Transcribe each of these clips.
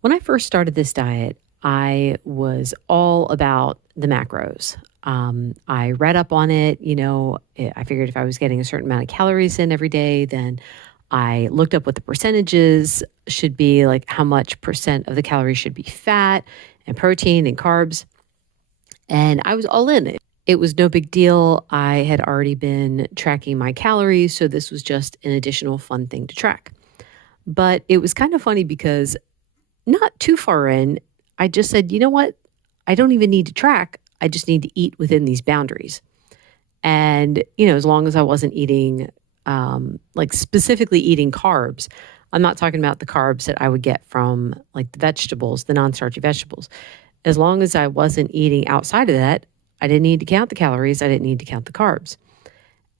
When I first started this diet, I was all about the macros. I read up on it. I figured if I was getting a certain amount of calories in every day, then I looked up what the percentages should be, like how much percent of the calories should be fat and protein and carbs. And I was all in. It was no big deal. I had already been tracking my calories, so this was just an additional fun thing to track. But it was kind of funny because not too far in, I just said, you know what? I don't even need to track. I just need to eat within these boundaries. And, as long as I wasn't eating, like specifically eating carbs, I'm not talking about the carbs that I would get from like the vegetables, the non-starchy vegetables. As long as I wasn't eating outside of that, I didn't need to count the calories. I didn't need to count the carbs.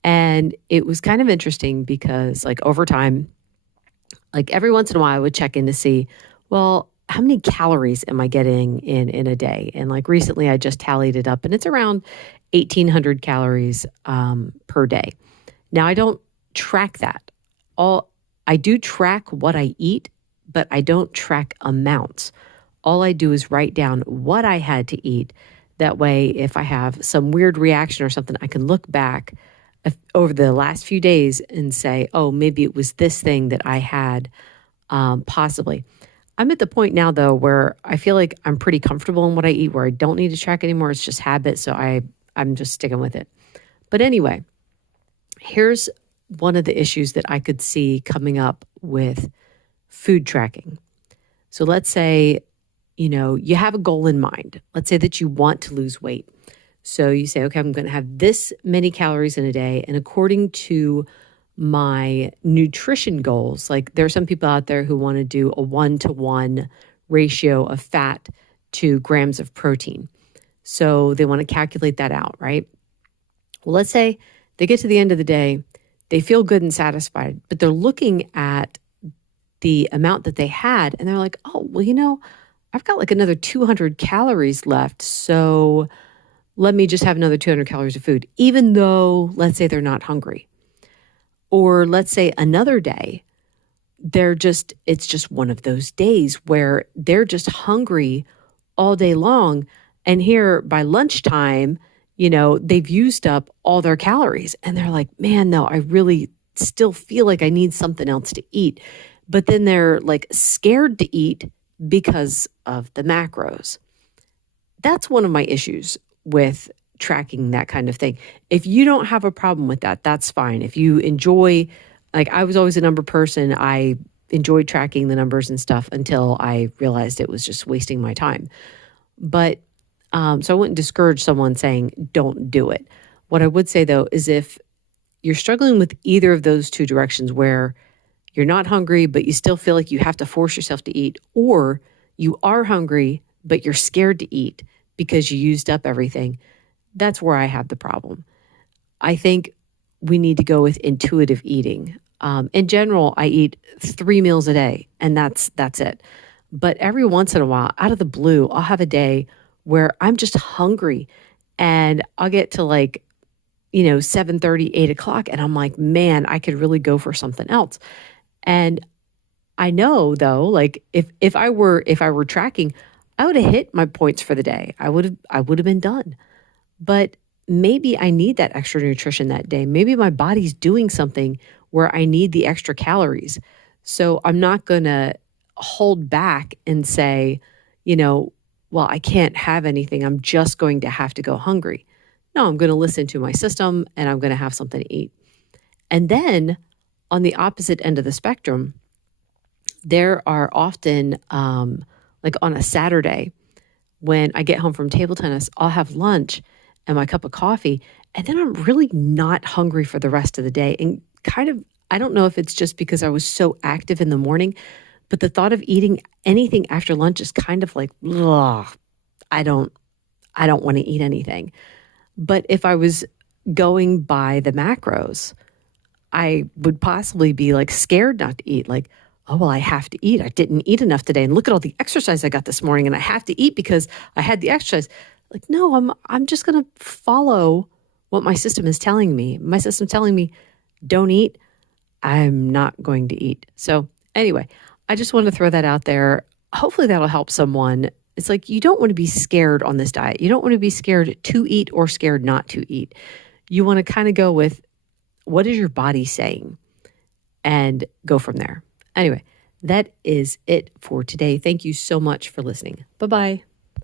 And it was kind of interesting because like over time, like every once in a while I would check in to see, well, how many calories am I getting in a day? And like recently I just tallied it up and it's around 1,800 calories per day. Now I don't track that. I do track what I eat, but I don't track amounts. All I do is write down what I had to eat. That way, if I have some weird reaction or something, I can look back over the last few days and say, oh, maybe it was this thing that I had, possibly. I'm at the point now, though, where I feel like I'm pretty comfortable in what I eat, where I don't need to track anymore. It's just habit, so I'm just sticking with it. But anyway, here's one of the issues that I could see coming up with food tracking. So let's say, you have a goal in mind. Let's say that you want to lose weight. So you say, okay, I'm going to have this many calories in a day. And according to my nutrition goals, like there are some people out there who want to do a 1-to-1 ratio of fat to grams of protein. So they want to calculate that out, right? Well, let's say they get to the end of the day, they feel good and satisfied, but they're looking at the amount that they had and they're like, oh, well, I've got like another 200 calories left. So let me just have another 200 calories of food, even though let's say they're not hungry. Or let's say another day, it's just one of those days where they're just hungry all day long. And here by lunchtime, they've used up all their calories and they're like, man, no, I really still feel like I need something else to eat. But then they're like scared to eat because of the macros. That's one of my issues with tracking that kind of thing. If you don't have a problem with that, that's fine. If you enjoy, like I was always a number person, I enjoyed tracking the numbers and stuff until I realized it was just wasting my time. But so I wouldn't discourage someone saying don't do it. What I would say though is if you're struggling with either of those two directions where you're not hungry, but you still feel like you have to force yourself to eat, or you are hungry, but you're scared to eat because you used up everything, that's where I have the problem. I think we need to go with intuitive eating. In general, I eat 3 meals a day, and that's it. But every once in a while, out of the blue, I'll have a day where I'm just hungry, and I'll get to 7:30, 8 o'clock, and I'm like, man, I could really go for something else. And I know though, like if I were tracking, I would have hit my points for the day. I would have been done. But maybe I need that extra nutrition that day. Maybe my body's doing something where I need the extra calories. So I'm not going to hold back and say, well, I can't have anything. I'm just going to have to go hungry. No, I'm going to listen to my system and I'm going to have something to eat. And then on the opposite end of the spectrum, there are often, like on a Saturday, when I get home from table tennis, I'll have lunch and my cup of coffee, and then I'm really not hungry for the rest of the day. And kind of, I don't know if it's just because I was so active in the morning, but the thought of eating anything after lunch is kind of like, ugh, I don't want to eat anything. But if I was going by the macros, I would possibly be like scared not to eat, like, oh, well, I have to eat. I didn't eat enough today. And look at all the exercise I got this morning and I have to eat because I had the exercise. Like, no, I'm just going to follow what my system is telling me. My system's telling me, don't eat. I'm not going to eat. So anyway, I just wanted to throw that out there. hopefully that'll help someone. It's like you don't want to be scared on this diet. You don't want to be scared to eat or scared not to eat. You want to kind of go with what is your body saying and go from there. Anyway, that is it for today. Thank you so much for listening. Bye-bye.